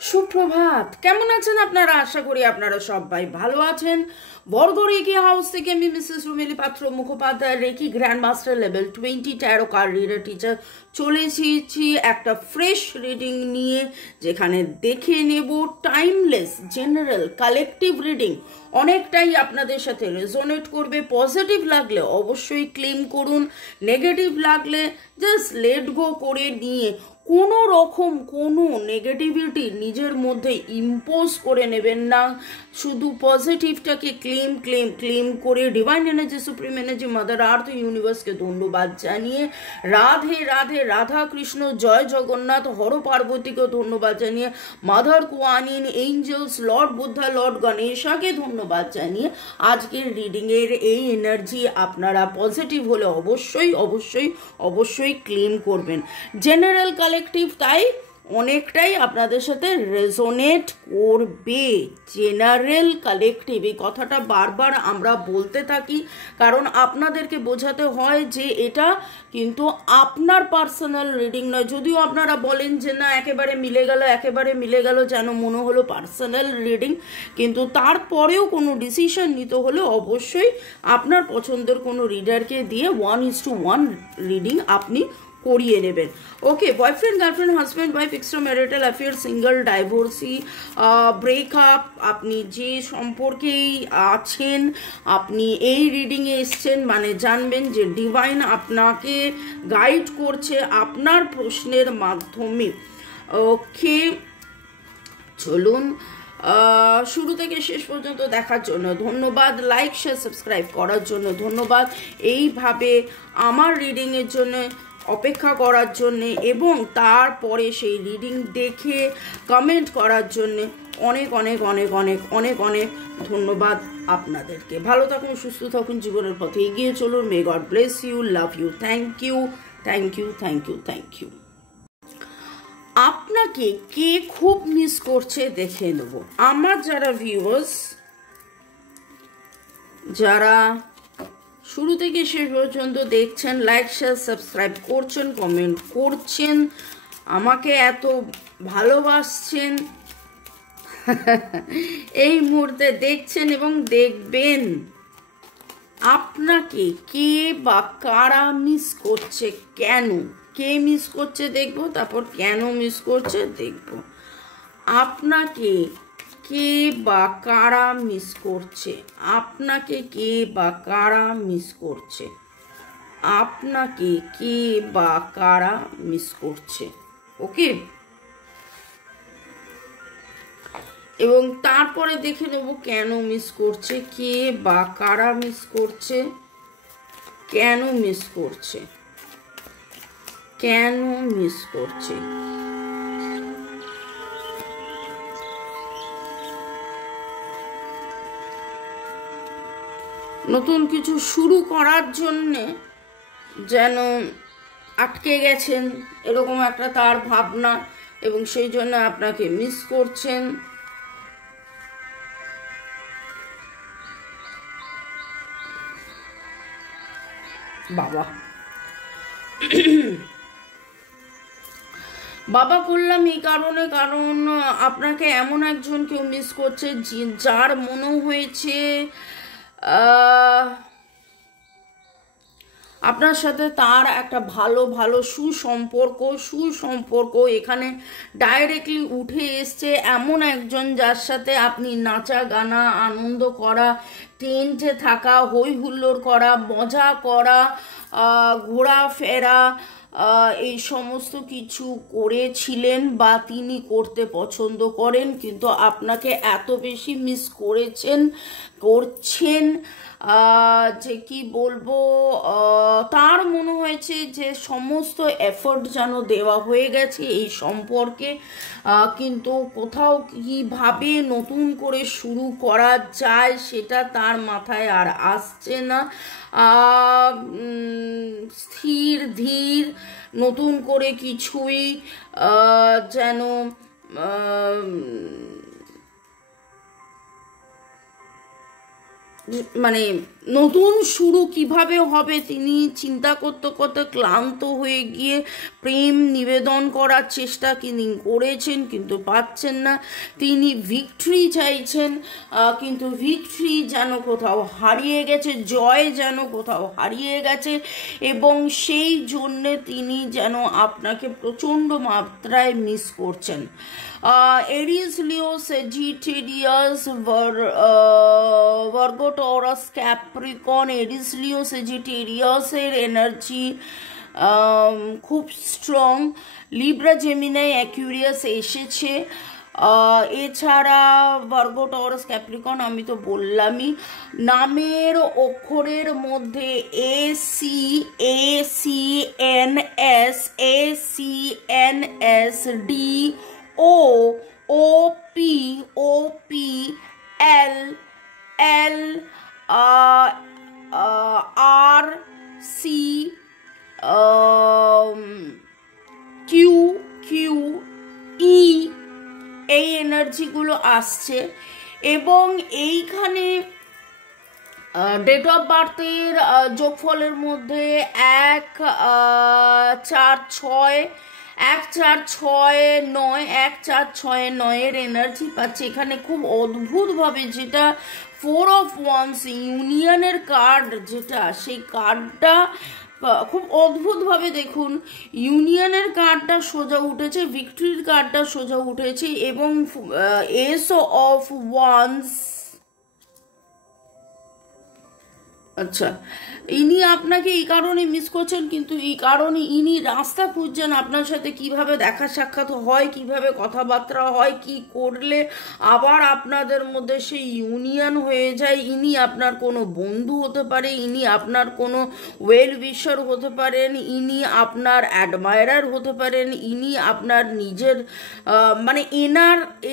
সুপ্রভাত। কেমন আছেন আপনারা? আশা করি আপনারা সবাই ভালো আছেন। বরগড় রেকি হাউস থেকে আমি Mrs Rumeli Patra Mukhopadhyay, reiki grand master level 20 tarot card reader teacher, চলে এসেছি একটা ফ্রেশ রিডিং নিয়ে, যেখানে দেখে নেব টাইমলেস জেনারেল কালেকটিভ রিডিং। অনেকটাই আপনাদের সাথে রেজোনেট করবে। পজিটিভ লাগলে অবশ্যই ক্লেম করুন, নেগেটিভ লাগলে জাস্ট লেট গো করে নিয়ে কোনো রকম কোনো নেগেটিভিটি নিজের মধ্যে ইম্পোজ করে নেবেন না। শুধু পজিটিভটাকে ক্লেম ক্লেম ক্লেম করে divine energy, supreme energy, mother earth, ইউনিভার্সকে ধন্যবাদ জানিয়ে, রাধে রাধে, রাধা কৃষ্ণ, জয় জগন্নাথ, হর পার্বতীকে ধন্যবাদ জানিয়ে, mother Kuan Yin, angels, lord Buddha, lord গণেশাকে ধন্যবাদ জানিয়ে আজকের রিডিংয়ের এই এনার্জি আপনারা পজিটিভ হলে অবশ্যই অবশ্যই অবশ্যই ক্লেম করবেন। জেনারেল কালেকটিভ তাই অনেকটাই আপনাদের সাথে রেজোনেট করবে। জেনারেল কালেকটিভ, এই কথাটা বারবার আমরা বলতে থাকি, কারণ আপনাদেরকে বোঝাতে হয় যে এটা কিন্তু আপনার পার্সোনাল রিডিং নয়। যদিও আপনারা বলেন যে না একেবারে মিলে গেল, যেন মনে হলো পার্সোনাল রিডিং, কিন্তু তারপরেও কোনো ডিসিশন নিতে হলে অবশ্যই আপনার পছন্দের কোনো রিডারকে দিয়ে 1:1 রিডিং আপনি করিয়ে নেবেন। Okay, boyfriend, girlfriend, husband, wife, extra marital affair, single, divorcee, breakup, আপনি যে সম্পর্কেই আছেন, আপনি এই রিডিংয়ে এসছেন মানে জানবেন যে ডিভাইন আপনাকে গাইড করছে আপনার প্রশ্নের মাধ্যমে। ওকে, চলুন শুরু থেকে শেষ পর্যন্ত দেখার জন্য ধন্যবাদ। লাইক, শেয়ার, সাবস্ক্রাইব করার জন্য ধন্যবাদ। এইভাবে আমার রিডিংয়ের জন্য অপেক্ষা করার জন্যে এবং তারপরে সেই রিডিং দেখে কমেন্ট করার জন্যে অনেক অনেক অনেক অনেক অনেক অনেক ধন্যবাদ আপনাদেরকে। ভালো থাকুন, সুস্থ থাকুন, জীবনের পথে এগিয়ে চলুন। May God bless you, love you, thank you, thank you, thank you, thank you. আপনাকে কে খুব মিস করছে দেখে নেব। আমার যারা ভিউয়ার্স, যারা শুরু থেকে শেষ পর্যন্ত দেখছেন, লাইক, শেয়ার, সাবস্ক্রাইব করছেন, কমেন্ট করছেন, আমাকে এত ভালোবাসছেন, এই মুহূর্তে দেখছেন এবং দেখবেন, আপনাকে কে বা কারা মিস করছে, কেন, কে মিস করছে দেখবো, তারপর কেন মিস করছে দেখবো। আপনাকে কে বা কারা মিস করছে, আপনাকে কে বা কারা মিস করছে, আপনাকে কে বা কারা মিস করছে। ওকে, এবং তারপরে দেখে নেব কেন মিস করছে, কে বা কারা মিস করছে, কেন মিস করছে, কেন মিস করছে। নতুন কিছু শুরু করার জন্যে যেন আটকে গেছেন এরকম একটা তার ভাবনা, এবং সেই জন্য আপনাকে মিস করছেন। বাবা বাবা করলাম এই কারণে, কারণ আপনাকে এমন একজন কেউ মিস করছে যার মনে হয়েছে আপনার সাথে তার একটা ভালো ভালো সুসম্পর্ক এখানে ডাইরেক্টলি উঠে এসছে। এমন একজন যার সাথে আপনি নাচা গানা, আনন্দ করা, টেন্টে থাকা, হই হুল্লোড় করা, মজা করা, ঘোরাফেরা, এই সমস্ত কিছু করেছিলেন বা তিনি করতে পছন্দ করেন, কিন্তু আপনাকে এত বেশি মিস করছেন যে কি বলবো, তার মনে হয়েছে যে সমস্ত এফোর্ট যেন দেওয়া হয়ে গেছে এই সম্পর্কে, কিন্তু কোথাও কিভাবে নতুন করে শুরু করা যায় সেটা তার মাথায় আর আসছে না। স্থির ধীর নতুন করে কিছুই যেন মানে নতুন শুরু কিভাবে হবে তিনি চিন্তা করতে করতে ক্লান্ত হয়ে গিয়ে প্রেম নিবেদন করার চেষ্টা তিনি করেছেন কিন্তু পাচ্ছেন না। তিনি ভিক্টরি চাইছেন কিন্তু ভিক্টরি যেন কোথাও হারিয়ে গেছে, জয় যেন কোথাও হারিয়ে গেছে, এবং সেই জন্যে তিনি যেন আপনাকে প্রচণ্ড মাত্রায় মিস করছেন। এরিস, লিও, সেজিটেরিয়াস, ভার্গো, টরাস, ক্যাপ্রিকন, এরিস, লিও, সেজিটেরিয়াসের এনার্জি খুব স্ট্রং। লিব্রা, জেমিনাই, অ্যাকুয়ারিয়াস এসেছে। এছাড়া ভার্গো, টরাস, ক্যাপ্রিকন আমি তো বললামই। নামের অক্ষরের মধ্যে ACNS, DOOPL, RC, QE, এই এনার্জিগুলো আসছে। এবং এইখানে ডেট অফ বার্থের যোগফলের মধ্যে 1469 এনার্জি পাচ্ছে। এখানে খুব অদ্ভুতভাবে, যেটা 4 অফ ওয়ান্স ইউনিয়নের কার্ড, যেটা সেই কার্ডটা খুব অদ্ভুতভাবে দেখুন, ইউনিয়নের কার্ডটা সোজা উঠেছে, ভিক্টরির কার্ডটা সোজা উঠেছে, এবং এস অফ ওয়ান্স। আচ্ছা, ইনি আপনাকে এই কারণে মিস করছেন, কিন্তু এই কারণে ইনি রাস্তা খুঁজছেন আপনার সাথে কিভাবে দেখা সাক্ষাৎ হয়, কিভাবে কথাবার্তা হয়, কি করলে আবার আপনাদের মধ্যে সেই ইউনিয়ন হয়ে যায়। ইনি আপনার কোনো বন্ধু হতে পারে, ইনি আপনার কোনো ওয়েল উইশার হতে পারেন, ইনি আপনার অ্যাডমায়ারার হতে পারেন, ইনি আপনার নিজের মানে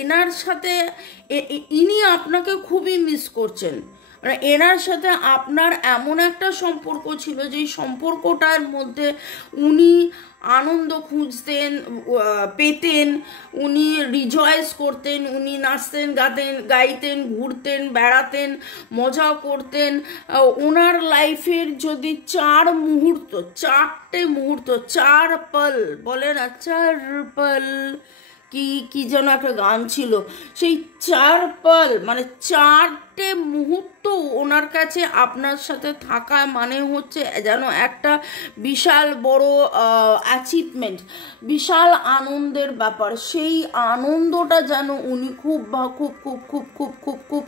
এনার সাথে ইনি আপনাকে খুবই মিস করছেন। মানে এনার সাথে আপনার এমন একটা সম্পর্ক ছিল, যেই সম্পর্কটার মধ্যে উনি আনন্দ খুঁজতেন, পেতেন, উনি রিজয়েস করতেন, উনি নাচতেন, গাইতেন, ঘুরতেন, বেড়াতেন, মজা করতেন। ওনার লাইফের যদি 4 মুহূর্ত, 4 পল বলে না, 4 পল, কি যেন একটা গান ছিল, সেই 4 পল মানে 4টে মুহূর্ত ওনার কাছে আপনার সাথে থাকা মানে হচ্ছে যেন একটা বিশাল বড় অ্যাচিভমেন্ট, বিশাল আনন্দের ব্যাপার। সেই আনন্দটা যেন উনি খুব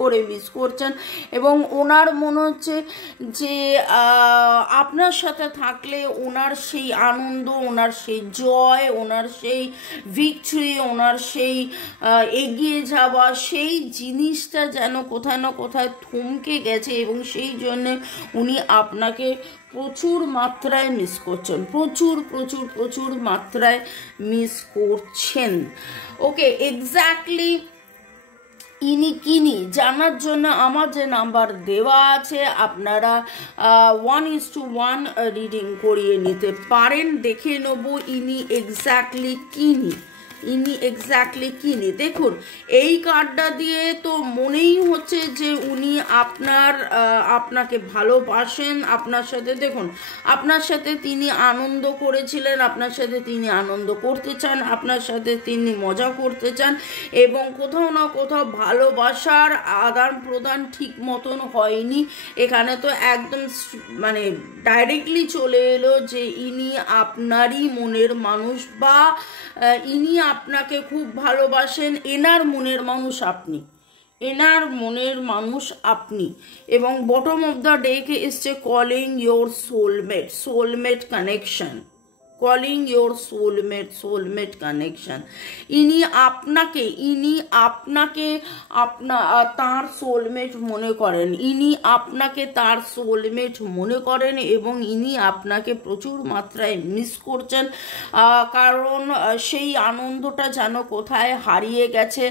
করে মিস করছেন, এবং ওনার মনে হচ্ছে যে আপনার সাথে থাকলে ওনার সেই আনন্দ, ওনার সেই জয়, ওনার সেই ভিক্টরি, ওনার সেই এগিয়ে যাওয়া, সেই জিনিসটা যেন কোথায় না কোথায় থমকে গেছে, এবং সেই জন্যে উনি আপনাকে প্রচুর মাত্রায় মিস করছেন, প্রচুর মাত্রায় মিস করছেন। ওকে, এক্স্যাক্টলি ইনি কিনি জানার জন্য আমার যে নাম্বার দেওয়া আছে, আপনারা 1:1 রিডিং করিয়ে নিতে পারেন। দেখে নেব ইনি এক্স্যাক্টলি কিনি। দেখুন, এই কার্ডটা দিয়ে তো মনেই হচ্ছে যে উনি আপনাকে ভালোবাসেন, আপনার সাথে, দেখুন, আপনার সাথে তিনি আনন্দ করেছিলেন, আপনার সাথে তিনি আনন্দ করতে চান, আপনার সাথে তিনি মজা করতে চান, এবং কোথাও না কোথাও ভালোবাসার আদান প্রদান ঠিক মতন হয়নি। এখানে তো একদম মানে ডাইরেক্টলি চলে এলো যে ইনি আপনারই মনের মানুষ, বা ইনি আপনাকে খুব ভালোবাসেন, এনার মনের মানুষ আপনি। এবং বটম অফ দ্য ডেকে এসছে calling your soulmate connection, soulmate connection. ইনি আপনাকে তার সোলমেট মনে করেন, এবং ইনি আপনাকে প্রচুর মাত্রায় মিস করছেন, কারণ সেই আনন্দটা যেন কোথায় হারিয়ে গেছে,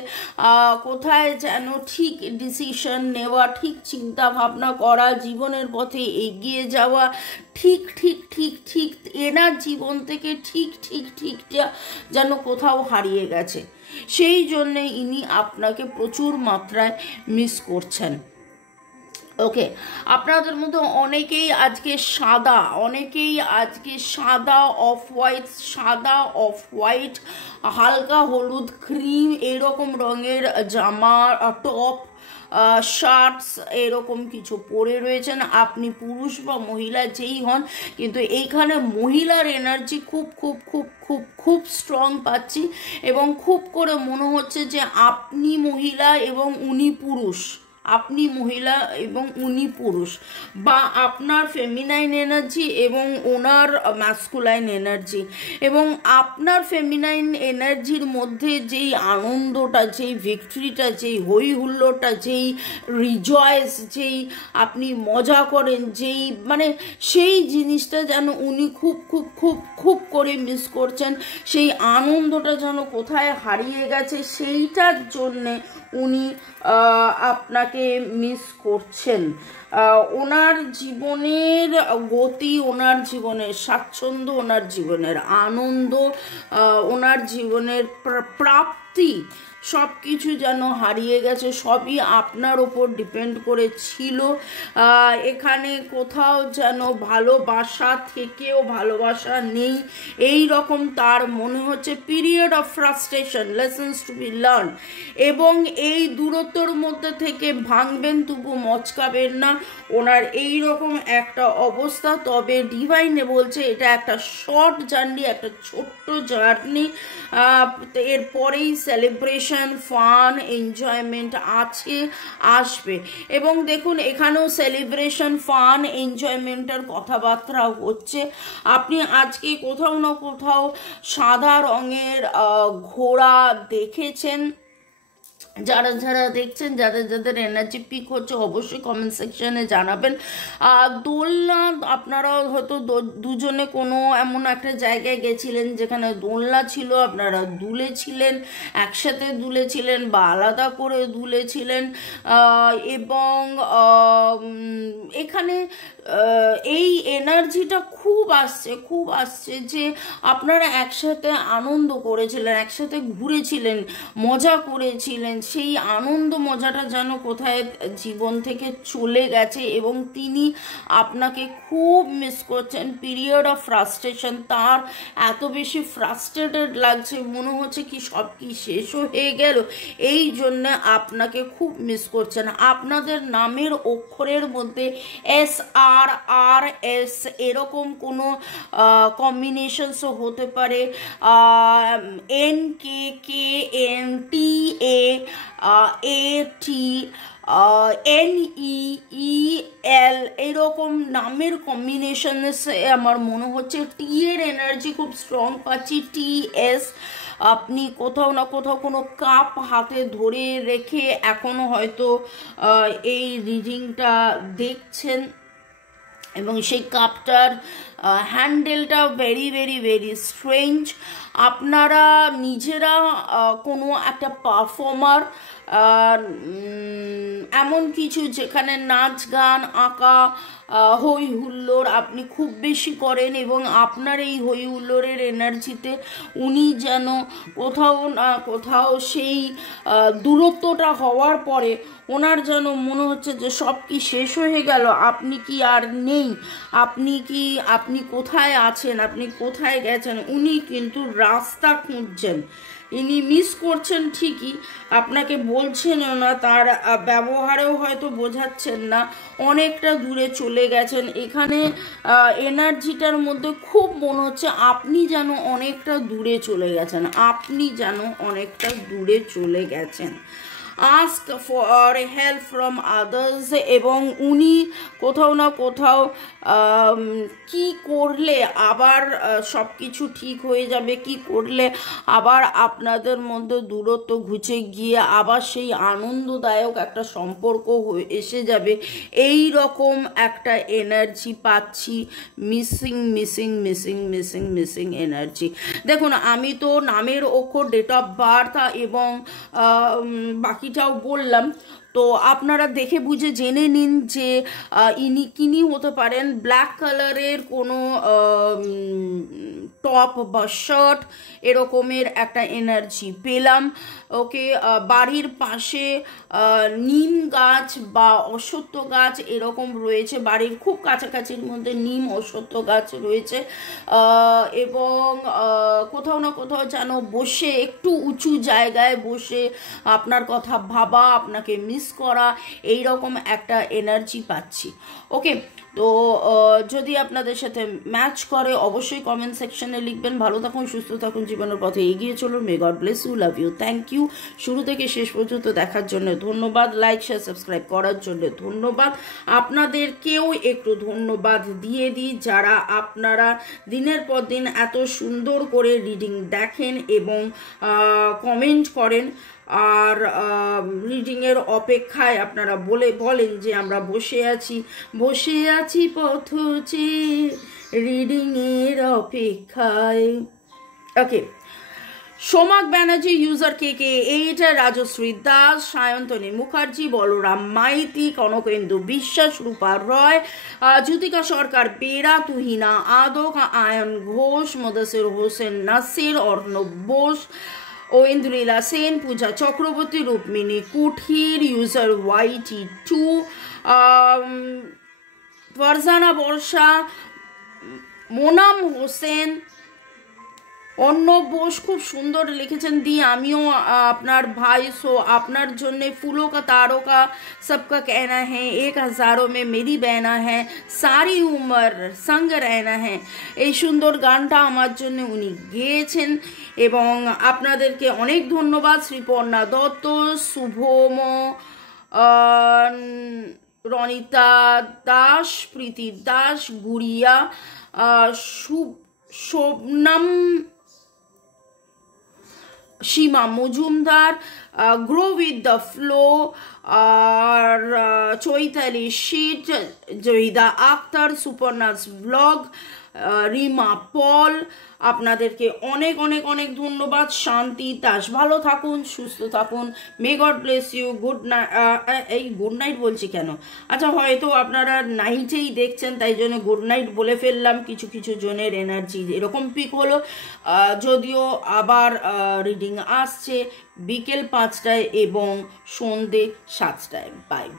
কোথায় যেন ঠিক ডিসিশন নেওয়া, ঠিক চিন্তা ভাবনা করা, জীবনের পথে এগিয়ে যাওয়া, ঠিক এনার জীবন থেকে ঠিকটা যেন কোথাও হারিয়ে গেছে। সেই জন্যে ইনি আপনাকে প্রচুর মাত্রায় মিস করছেন। ওকে, আপনাদের মধ্যে অনেকেই আজকে সাদা অফ হোয়াইট হালকা হলুদ ক্রিম এরকম রঙের জামা, টপ, শার্টস এরকম কিছু পরে রয়েছেন। আপনি পুরুষ বা মহিলা যেই হন, কিন্তু এইখানে মহিলার এনার্জি খুব খুব খুব খুব খুব স্ট্রং পাচ্ছি, এবং খুব করে মনে হচ্ছে যে আপনি মহিলা এবং উনি পুরুষ, বা আপনার ফেমিনাইন এনার্জি এবং ওনার ম্যাসকুলাইন এনার্জি, এবং আপনার ফেমিনাইন এনার্জির মধ্যে যেই আনন্দটা, যেই ভিক্টরিটা, যেই হই হুল্লোড়টা, যেই রিজয়েস, যেই আপনি মজা করেন, যেই মানে সেই জিনিসটা যেন উনি খুব খুব খুব খুব করে মিস করছেন। সেই আনন্দটা যেন কোথায় হারিয়ে গেছে, সেইটার জন্যে উনি আপনাকে মিস করছেন। ওনার জীবনের গতি, ওনার জীবনের স্বাচ্ছন্দ্য, ওনার জীবনের আনন্দ, ওনার জীবনের প্রাপ্তি সব কিছু যেন হারিয়ে গেছে। সবই আপনার ওপর ডিপেন্ড করেছিল। এখানে কোথাও যেন ভালোবাসা থেকেও ভালোবাসা নেই, এই রকম তার মনে হচ্ছে। Period of frustration, lessons to be learn, এবং এই দূরত্বর মধ্যে থেকে ভাঙবেন তবু মচকাবেন না, ওনার এই রকম একটা অবস্থা। তবে ডিভাইনে বলছে এটা একটা শর্ট জার্নি, একটা ছোট্ট জার্নি, এরপরেই সেলিব্রেশন, ফান, এনজয়মেন্ট আসবে। এবং দেখুন এখানেও সেলিব্রেশন, ফান, এনজয়মেন্টের কথাবার্তা হচ্ছে। আপনি আজকে কোথাও না কোথাও সাদা রঙের ঘোড়া দেখেছেন। যারা দেখছেন, যাদের এনার্জি পিক হচ্ছে, অবশ্যই কমেন্ট সেকশনে জানাবেন। দোলনা, আপনারা হয়তো দুজনে কোনো এমন একটা জায়গায় গেছিলেন যেখানে দোলনা ছিল, আপনারা দুলেছিলেন, একসাথে দুলেছিলেন বা আলাদা করে দুলেছিলেন, এবং এখানে এই এনার্জিটা খুব আসছে যে আপনারা একসাথে আনন্দ করেছিলেন, একসাথে ঘুরেছিলেন, মজা করেছিলেন। সেই আনন্দ মজাটা যেন কোথায় জীবন থেকে চলে গেছে, এবং তিনি আপনাকে খুব মিস করছেন। পিরিয়ড অফ ফ্রাস্ট্রেশন, তার এত বেশি ফ্রাস্ট্রেটেড লাগছে, মনে হচ্ছে কি সব কি শেষ হয়ে গেল, এই জন্য আপনাকে খুব মিস করছেন। আপনাদের নামের অক্ষরের মধ্যে SRRS এরকম কোনো কম্বিনেশনসও হতে পারে, NKKNTA NEEL এরকম নামের কম্বিনেশনসে আমার মনে হচ্ছে। টি এর এনার্জি খুব স্ট্রং পাচ্ছি, TS। আপনি কোথাও না কোথাও কোনো কাপ হাতে ধরে রেখে এখনো হয়তো এই রিডিংটা দেখছেন, এবং সেই কাপটার হ্যান্ডেলটা ভেরি ভেরি ভেরি স্ট্রেঞ্জ। আপনারা নিজেরা কোনো একটা পারফর্মার, এমন কিছু যেখানে নাচ গান আঁকা হই হুল্লোড় আপনি খুব বেশি করেন, এবং আপনার এই হই হুল্লোড়ের এনার্জিতে উনি যেন কোথাও না কোথাও সেই দূরত্বটা হওয়ার পরে ওনার যেন মনে হচ্ছে যে সব কি শেষ হয়ে গেল, আপনি কি আর নেই, আপনি কোথায় আছেন, আপনি কোথায় গেছেন। উনি কিন্তু রাস্তা খুঁজছেন, ইনি মিস করছেন ঠিকই, আপনাকে বলছেন না, তার ব্যবহারেও হয়তো বোঝাচ্ছেন না, অনেকটা দূরে চলে গেছেন। এখানে এনার্জিটার মধ্যে খুব মনে হচ্ছে আপনি যেন অনেকটা দূরে চলে গেছেন। Ask for help from others, এবং উনি কোথাও না কোথাও কি করলে আবার সব কিছু ঠিক হয়ে যাবে, কি করলে আবার আপনাদের মধ্যে দূরত্ব ঘুচে গিয়ে আবার সেই আনন্দদায়ক একটা সম্পর্ক এসে যাবে, এই রকম একটা এনার্জি পাচ্ছি। Missing energy. দেখুন আমি তো নামের অক্ষর, ডেট অফ বার্থ এবং বাকিটাও বললাম। তো আপনারা দেখে বুঝে জেনে নিন যে কিনি হতে পারেন। ব্ল্যাক কালারের কোনো টপ বা শার্ট এরকমের একটা এনার্জি পেলাম। ওকে, বাড়ির পাশে নিম গাছ বা অশ্বত্থ গাছ এরকম রয়েছে, বাড়ির খুব কাছাকাছির মধ্যে নিম অশ্বত্থ গাছ রয়েছে, এবং কোথাও না কোথাও যেন বসে একটু উঁচু জায়গায় বসে আপনার কথা ভাবা, আপনাকে মিস করা, এই রকম একটা এনার্জি পাচ্ছি। ওকে, তো যদি আপনাদের সাথে ম্যাচ করে অবশ্যই কমেন্ট সেকশনে লিখবেন। ভালো থাকুন, সুস্থ থাকুন, জীবনের পথে এগিয়ে চলুন। May God bless you, love you, thank you. শুরু থেকে শেষ পর্যন্ত দেখার জন্য ধন্যবাদ, লাইক শেয়ার সাবস্ক্রাইব করার জন্য ধন্যবাদ। আপনাদেরকেও একটু ধন্যবাদ দিয়ে দিই যারা আপনারা দিনের পর দিন এত সুন্দর করে রিডিং দেখেন এবং কমেন্ট করেন, আর রিডিংয়ের অপেক্ষায় আপনারা বলেন যে আমরা বসে আছি পথ চেয়ে রিডিংয়ের অপেক্ষায়। ওকে, সোমাক ব্যানার্জি, ইউজার কে এইটা, রাজশ্রী দাস, সায়ন্তনী মুখার্জি, বলরাম মাইতি, কনকেন্দু বিশ্বাস, রূপা রয়, জ্যোতিকা সরকার বেরা, তুহিনা আদক, আয়ন ঘোষ, মুদাসির হোসেন নাসির, অর্ণব বোস, ঐন্দ্রিলা সেন, পূজা চক্রবর্তী, রুক্মিণী কুঠির, ইউজার YT2, ফারজানা বর্ষা, মোনাম হোসেন, অর্ণব বোস খুব সুন্দর লিখেছেন। আমিও আপনার ভাই, সো আপনার জন্য ফুলো কা तारों का सबका कहना है, 1000 में मेरी बहना है, सारी उम्र संग रहना है, এই সুন্দর গানটা আমার জন্য উনি গেয়েছেন এবং আপনাদেরকে অনেক ধন্যবাদ। Shriparna Dutta, Shubham, Ranita Das, Preeti Das, Gudiya, Shobhanam, Seema Majumdar, grow with the flow, আর চৈতালি শীত, জহিদা আক্তার, সুপর্ণাস ব্লগ, রিমা পল, আপনাদেরকে অনেক অনেক অনেক ধন্যবাদ। শান্তি দাস, ভালো থাকুন, সুস্থ থাকুন, may God bless you. Good night. এই গুড নাইট বলছি কেন, আচ্ছা হয়তো আপনারা নাইটেই দেখছেন তাই জন্য গুড নাইট বলে ফেললাম। কিছু কিছু জনের এনার্জি এরকম পিক হলো, যদিও আবার রিডিং আসছে বিকেল 5টায় এবং সন্ধে 7টায়। বাই।